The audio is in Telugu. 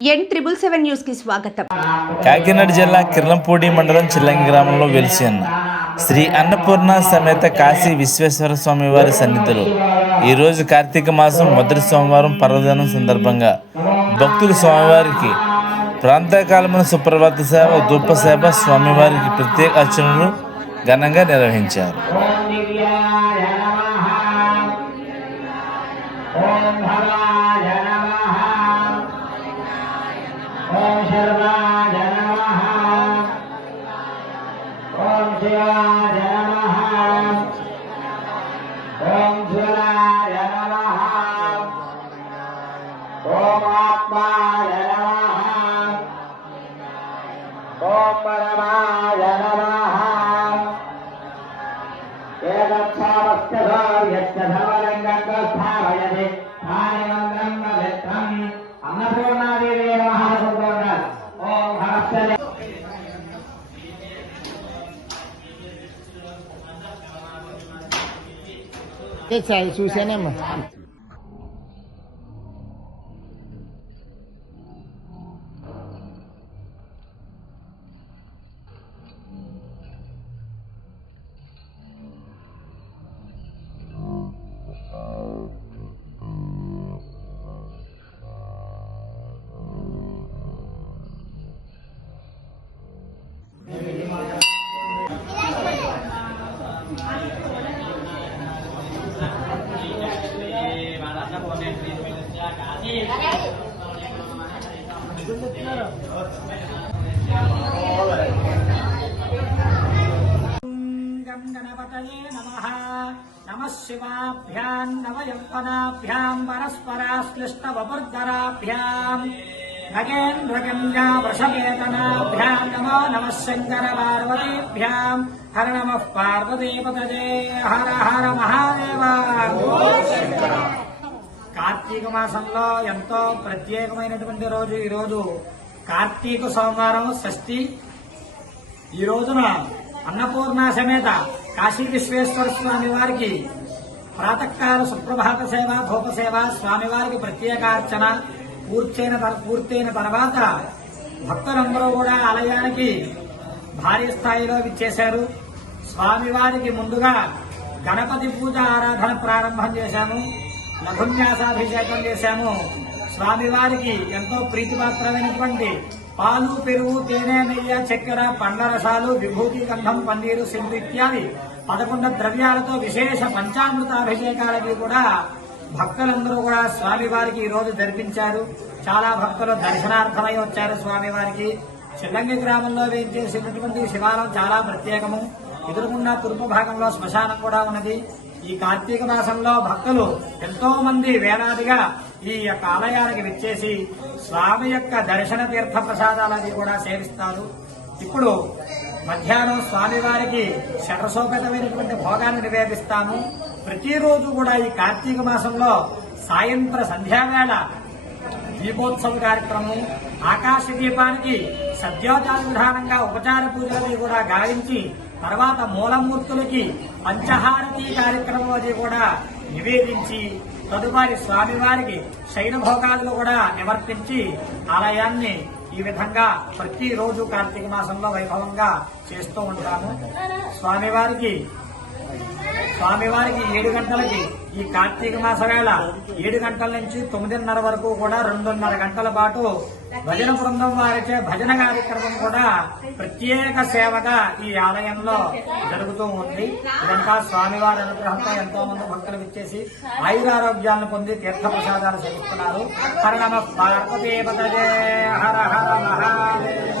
ఎన్ ట్రిపుల్ సెవెన్ న్యూస్కి స్వాగతం. కాకినాడ జిల్లా కిర్లంపూడి మండలం చిల్లంగి గ్రామంలో వెలిసి అన్న శ్రీ అన్నపూర్ణ సమేత కాశీ విశ్వేశ్వర స్వామి వారి సన్నిధిలో ఈరోజు కార్తీక మాసం మొదటి సోమవారం పర్వదినం సందర్భంగా భక్తులు స్వామివారికి ప్రాంతకాలమైన సుప్రభాత సేవ ధూప సేవ స్వామివారికి ప్రత్యేక అర్చనలు ఘనంగా నిర్వహించారు. ఓం శివాయ నమః ఓం జ్వలాయ నమః ఓం ఆత్మాయ నమః ఓం పరమాయ ¿Qué tal, su cinema? Thank you. గణపతయే నమః నమః శివాభ్యాం నవయౌవనాభ్యాం పరస్పరాశ్లిష్టవపుర్ధరాభ్యాం నగేంద్రగంగా వృషవేతనాభ్యాం నమో నమ శంకర పార్వతీభ్యాం హర నమ పార్వతీపదే హర హర మహాదేవా కార్తీక మాసంలో ఎంతో ప్రత్యేకమైనటువంటి రోజు. ఈరోజు కార్తీక సోమవారం షష్ఠి. ఈ రోజున అన్నపూర్ణ సమేత కాశీ విశ్వేశ్వర స్వామి వారికి ప్రాతకాల సుప్రభాత సేవ ధూప సేవ స్వామివారికి ప్రత్యేకార్చన పూర్తయిన పూర్తయిన తర్వాత భక్తులందరూ కూడా ఆలయానికి భారీ స్థాయిలో విచ్చేశారు. స్వామివారికి ముందుగా గణపతి పూజ ఆరాధన ప్రారంభం చేశాము. లఘున్యాసాభిషేకం చేశాము. స్వామివారికి ఎంతో ప్రీతిపాత్రమైనటువంటి పాలు పెరుగు తేనె నెయ్యి చక్కెర పండ్ల రసాలు విభూతి గంధం పన్నీరు సింధు ఇత్యాది పదకొండు ద్రవ్యాలతో విశేష పంచామృతాభిషేకాలకి కూడా భక్తులందరూ కూడా స్వామివారికి ఈరోజు జరిపించారు. చాలా భక్తులు దర్శనార్థమై వచ్చారు స్వామివారికి. చిల్లంగి గ్రామంలో వేయించేసినటువంటి శివాలయం చాలా ప్రత్యేకము. ఎదురుకుండా తూర్పు భాగంలో శ్మశానం కూడా ఉన్నది. ఈ కార్తీక మాసంలో భక్తులు ఎంతో మంది వేలాదిగా ఈ యొక్క ఆలయానికి విచ్చేసి స్వామి యొక్క దర్శన తీర్థ ప్రసాదాలని కూడా సేవిస్తారు. ఇప్పుడు మధ్యాహ్నం స్వామివారికి షట్రసోపేతమైనటువంటి భోగాన్ని నివేదిస్తాము. ప్రతిరోజు కూడా ఈ కార్తీక మాసంలో సాయంత్ర సంధ్యావేళ దీపోత్సవ కార్యక్రమం ఆకాశ దీపానికి సద్యోజాత విధానంగా ఉపచార పూజలు కూడా గావించి తర్వాత మూలమూర్తులకి పంచహారతి కార్యక్రమం అది కూడా నివేదించి తదుపరి స్వామివారికి శైనభోగాలు కూడా నివర్తించి ఆలయాన్ని ఈ విధంగా ప్రతిరోజు కార్తీక మాసంలో వైభవంగా చేస్తూ ఉంటాము. స్వామివారికి స్వామివారికి ఏడు గంటలకి ఈ కార్తీక మాస వేళ ఏడు గంటల నుంచి తొమ్మిదిన్నర వరకు కూడా రెండున్నర గంటల పాటు భజన బృందం వారిచే భజన కార్యక్రమం కూడా ప్రత్యేక సేవగా ఈ ఆలయంలో జరుగుతూ ఉంది. ఇదంతా స్వామివారి అనుగ్రహంతో ఎంతో మంది భక్తులు ఇచ్చేసి ఆయురారోగ్యాలను పొంది తీర్థ ప్రసాదాలు సేవిస్తున్నారు హర పార్వతీపదే హర హర మహాదేవ